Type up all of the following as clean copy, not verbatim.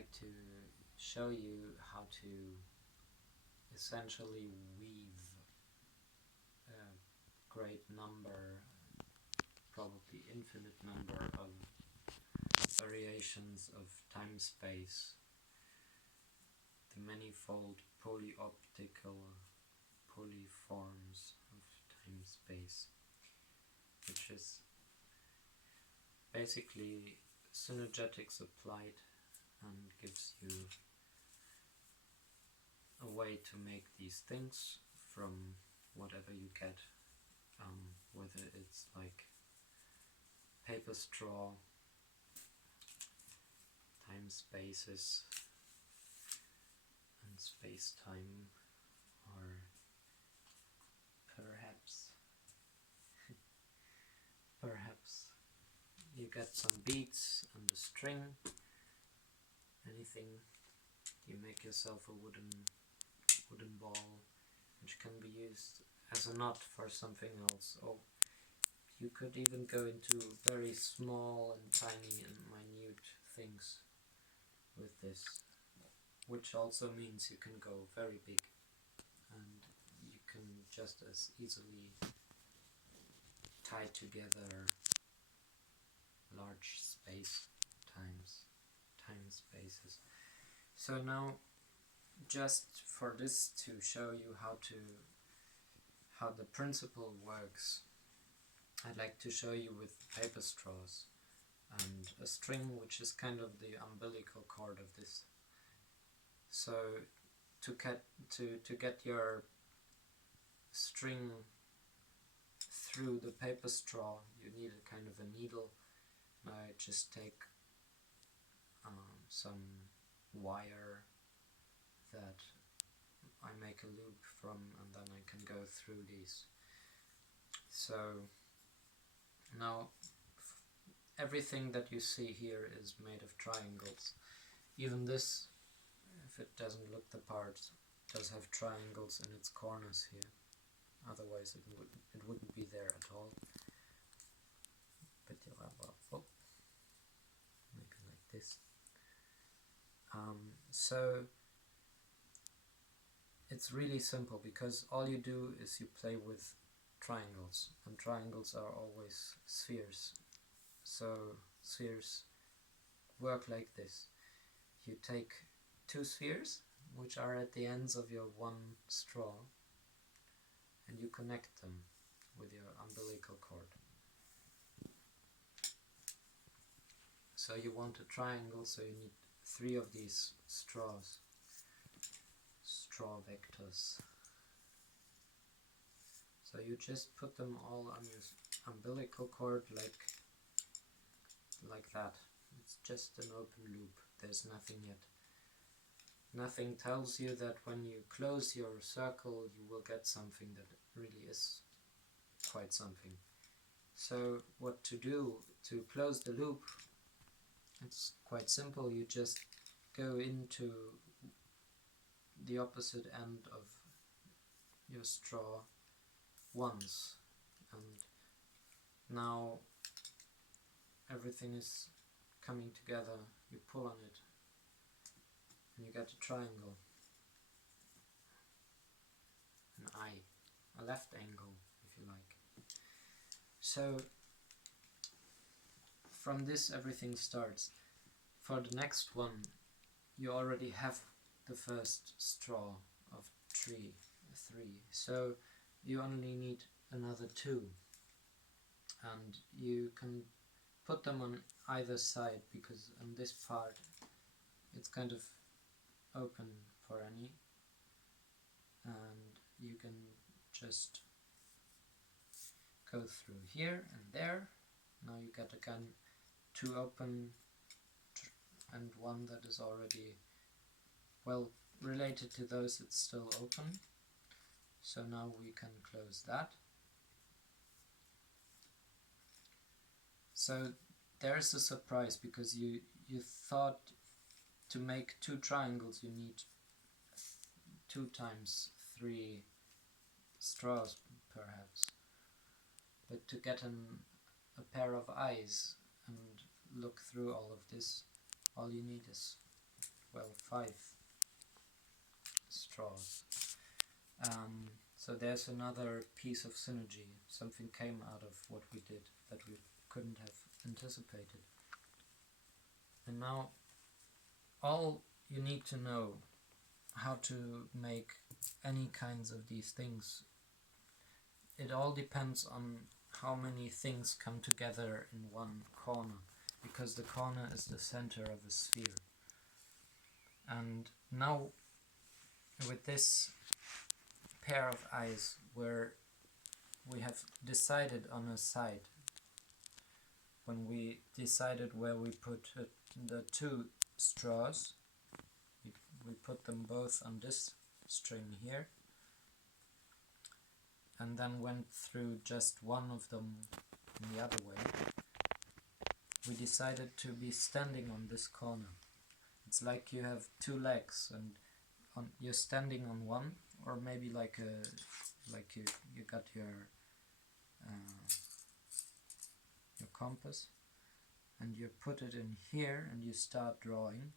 like to show you how to essentially weave a great number, probably infinite number of variations of time-space, the manifold polyoptical polyforms of time-space, which is basically synergetics applied and gives you a way to make these things from whatever you get, whether it's like paper straw, time spaces and space-time, or perhaps you get some beads and a string, anything. You make yourself a wooden ball which can be used as a knot for something else, or you could even go into very small and tiny and minute things with this, which also means you can go very big, and you can just as easily tie together large time spaces. So now, just for this to show you how the principle works, I'd like to show you with paper straws and a string, which is kind of the umbilical cord of this. So to get your string through the paper straw, you need a kind of a needle. Now I just take some wire that I make a loop from, and then I can go through these. So now everything that you see here is made of triangles. Even this, if it doesn't look the part, does have triangles in its corners here. Otherwise it wouldn't be there at all. But well, maybe like this. So it's really simple, because all you do is you play with triangles, and triangles are always spheres. So spheres work like this. You take two spheres, which are at the ends of your one straw, and you connect them with your umbilical cord. So you want a triangle, so you need 3 of these straw vectors. So you just put them all on your umbilical cord like that. It's just an open loop. There's nothing yet. Nothing tells you that when you close your circle you will get something that really is quite something. So what to do to close the loop? It's quite simple. You just go into the opposite end of your straw once, and now everything is coming together. You pull on it and you get a triangle, an eye, a left angle if you like. So from this everything starts. For the next one you already have the first straw of 3, so you only need another 2, and you can put them on either side, because on this part it's kind of open for any, and you can just go through here and there. Now you get again 2 open and one that is already, well, related to those, it's still open. So now we can close that. So there's a surprise, because you thought to make 2 triangles you need 2 times 3 straws perhaps. But to get a pair of eyes and look through all of this, all you need is well, 5 straws. So there's another piece of synergy. Something came out of what we did that we couldn't have anticipated. And now all you need to know how to make any kinds of these things, it all depends on how many things come together in one corner, because the corner is the center of a sphere. And now with this pair of eyes, where we have decided on a side, when we decided where we put the 2 straws, we put them both on this string here, and then went through just one of them in the other way. We decided to be standing on this corner. It's like you have 2 legs and you're standing on one, or maybe like you got your compass, and you put it in here and you start drawing.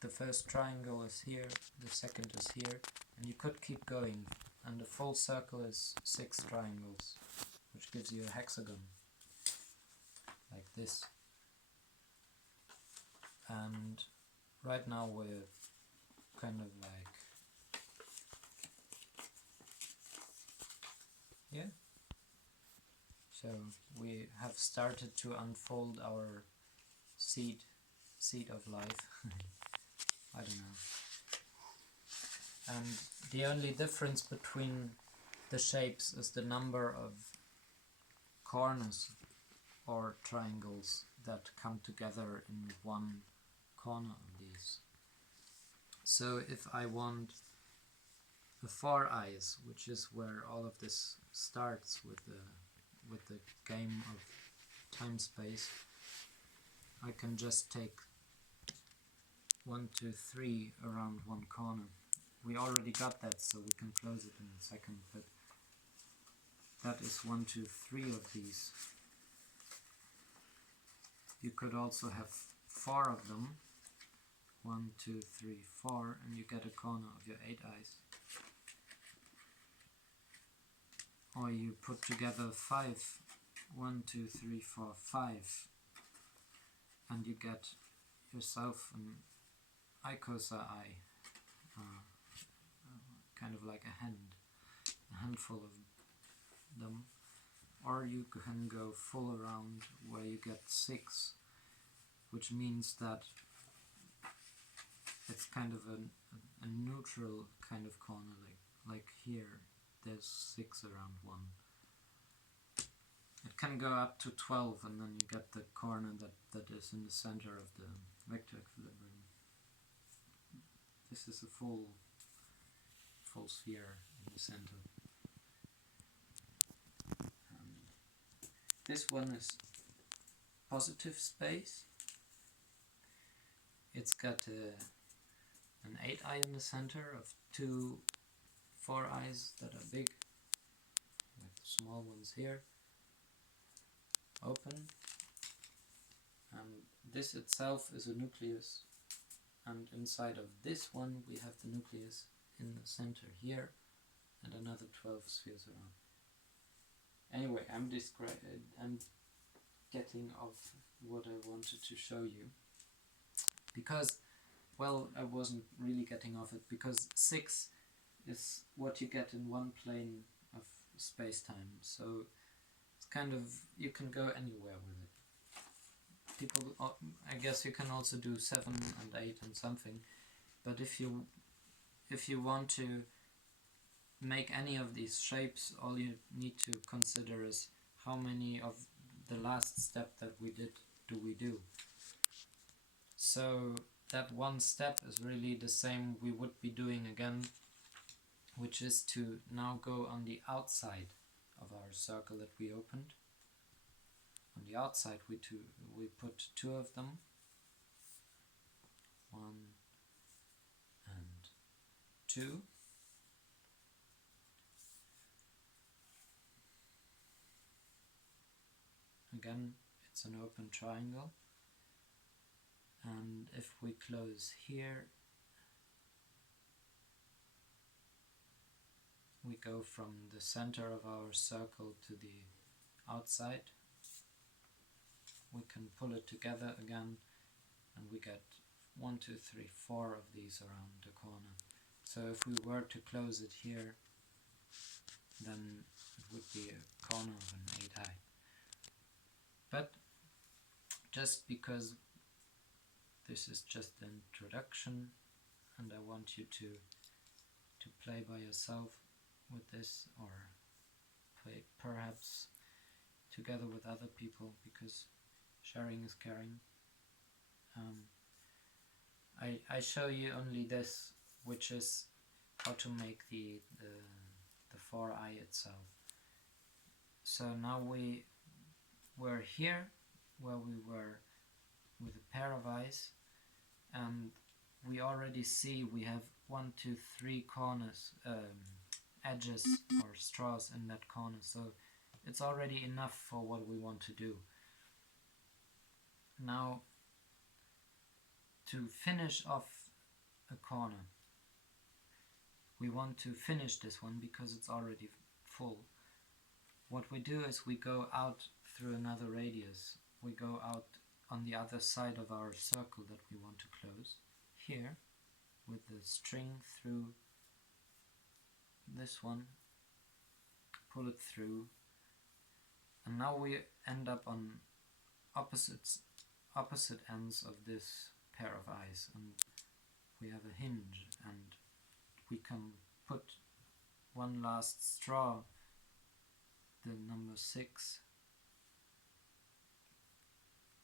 The first triangle is here, the second is here, and you could keep going, and the full circle is 6 triangles, which gives you a hexagon like this. And right now we're kind of like here. So we have started to unfold our seed of life. I don't know. And the only difference between the shapes is the number of corners or triangles that come together in one corner of these. So if I want the 4 eyes, which is where all of this starts with the game of time space, I can just take 1, 2, 3 around one corner. We already got that, so we can close it in a second, but that is 1, 2, 3 of these. You could also have 4 of them. 1, 2, 3, 4, and you get a corner of your 8 eyes. Or you put together 5, 1, 2, 3, 4, 5, and you get yourself an icosa eye, kind of like a handful of them. Or you can go full around where you get 6, which means that it's kind of a neutral kind of corner, like here there's 6 around 1. It can go up to 12, and then you get the corner that is in the center of the vector equilibrium. This is a full sphere in the center. This one is positive space. It's got an 8 eye in the center of 2 4 eyes that are big, like the small ones here, open. And this itself is a nucleus, and inside of this one we have the nucleus in the center here, and another 12 spheres around. Anyway, I'm getting off what I wanted to show you, because, well, I wasn't really getting off it, because 6 is what you get in one plane of space-time, so it's kind of, you can go anywhere with it. People, I guess you can also do 7 and 8 and something, but if you want to make any of these shapes, all you need to consider is how many of the last step that we did do we do. So that one step is really the same we would be doing again, which is to now go on the outside of our circle that we opened. On the outside we put 2 of them, 1 and 2. Again, it's an open triangle. And if we close here, we go from the center of our circle to the outside. We can pull it together again, and we get 1, 2, 3, 4 of these around the corner. So if we were to close it here, then it would be a corner of an 8-eye. But just because this is just the introduction, and I want you to play by yourself with this, or play perhaps together with other people, because sharing is caring. I show you only this, which is how to make the 4-eye itself. So now we were here where we were with a pair of eyes, and we already see we have 1, 2, 3 corners, edges or straws in that corner, so it's already enough for what we want to do. Now, to finish off a corner, we want to finish this one because it's already full. What we do is we go out through another radius. We go out on the other side of our circle that we want to close, here, with the string through this one, pull it through, and now we end up on opposite ends of this pair of eyes, and we have a hinge, and we can put one last straw, the number 6,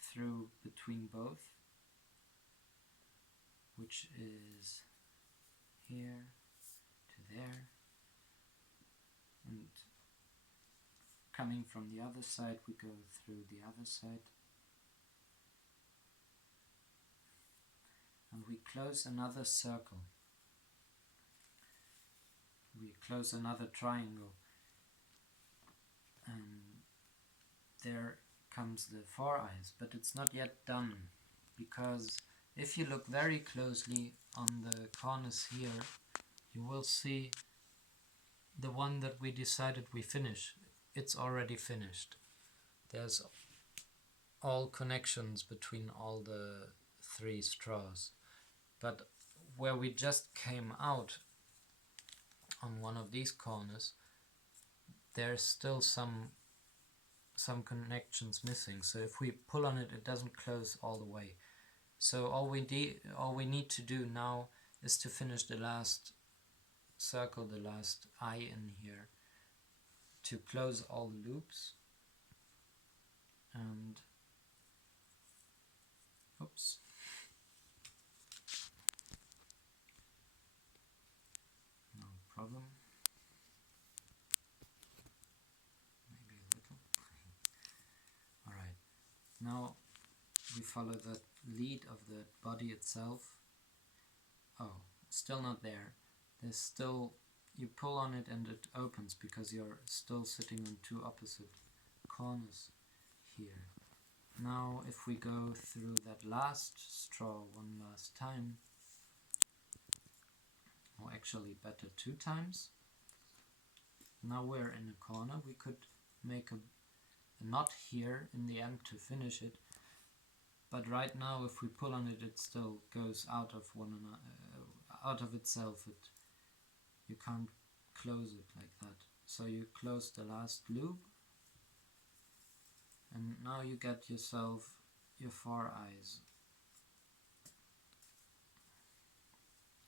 through between both, which is here to there, and coming from the other side we go through the other side, and we close another circle, we close another triangle, and there comes the 4 eyes. But it's not yet done, because if you look very closely on the corners here, you will see the one that we decided we finish. It's already finished. There's all connections between all the 3 straws. But where we just came out on one of these corners, there's still some connections missing. So if we pull on it, it doesn't close all the way. So all we need to do now is to finish the last circle, the last eye in here, to close all the loops. And oops. No problem. Maybe a little. Alright. Now we follow the lead of the body itself. Oh, still not there. There's still, you pull on it and it opens because you're still sitting on 2 opposite corners here. Now if we go through that last straw one last time, or actually better 2 times, now we're in a corner. We could make a knot here in the end to finish it, but right now if we pull on it, it still goes out of out of itself. You can't close it like that. So you close the last loop, and now you get yourself your 4 eyes.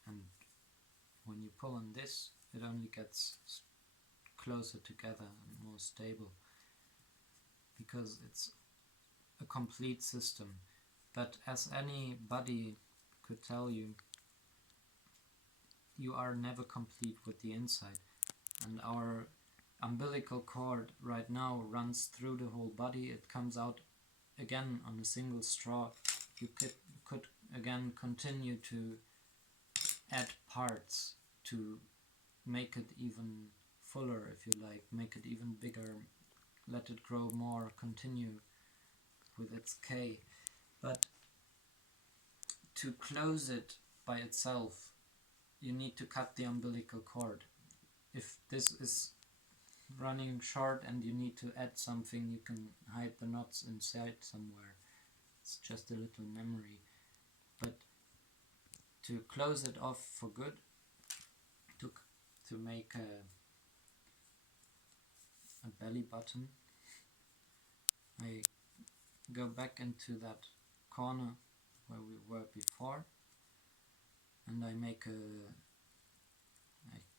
And when you pull on this, it only gets closer together and more stable, because it's a complete system. But as anybody could tell you, you are never complete with the inside, and our umbilical cord right now runs through the whole body. It comes out again on a single straw. You could again continue to add parts to make it even fuller, if you like, make it even bigger, let it grow more, continue with its K. But to close it by itself, you need to cut the umbilical cord. If this is running short and you need to add something, you can hide the knots inside somewhere. It's just a little memory. But to close it off for good, to make a belly button, I go back into that corner where we were before, and I make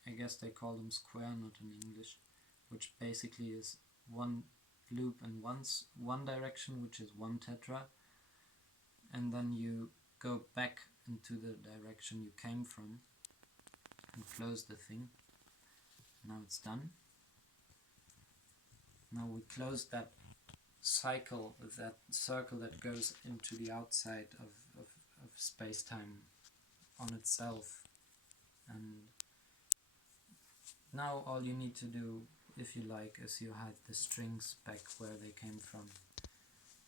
I guess they call them square knot in English, which basically is one loop in one direction, which is one tetra, and then you go back into the direction you came from and close the thing. Now it's done. Now we close that cycle, that circle that goes into the outside of space-time on itself, and now all you need to do, if you like, is you hide the strings back where they came from.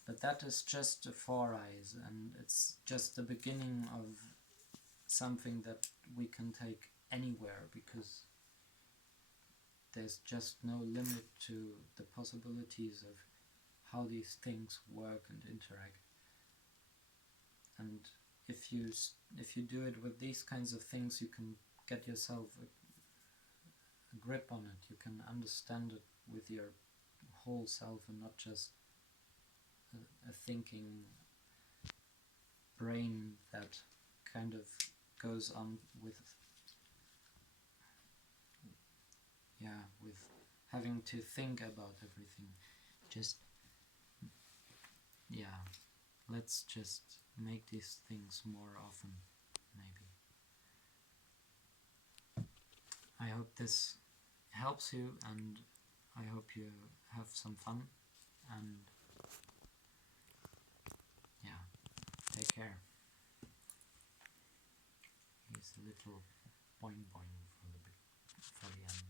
But that is just a 4 eyes, and it's just the beginning of something that we can take anywhere, because there's just no limit to the possibilities of how these things work and interact. And if you do it with these kinds of things, you can get yourself a grip on it. You can understand it with your whole self and not just a thinking brain that kind of goes on with having to think about everything. Let's just make these things more often, maybe. I hope this helps you, and I hope you have some fun, and take care. Here's a little boing boing for the end.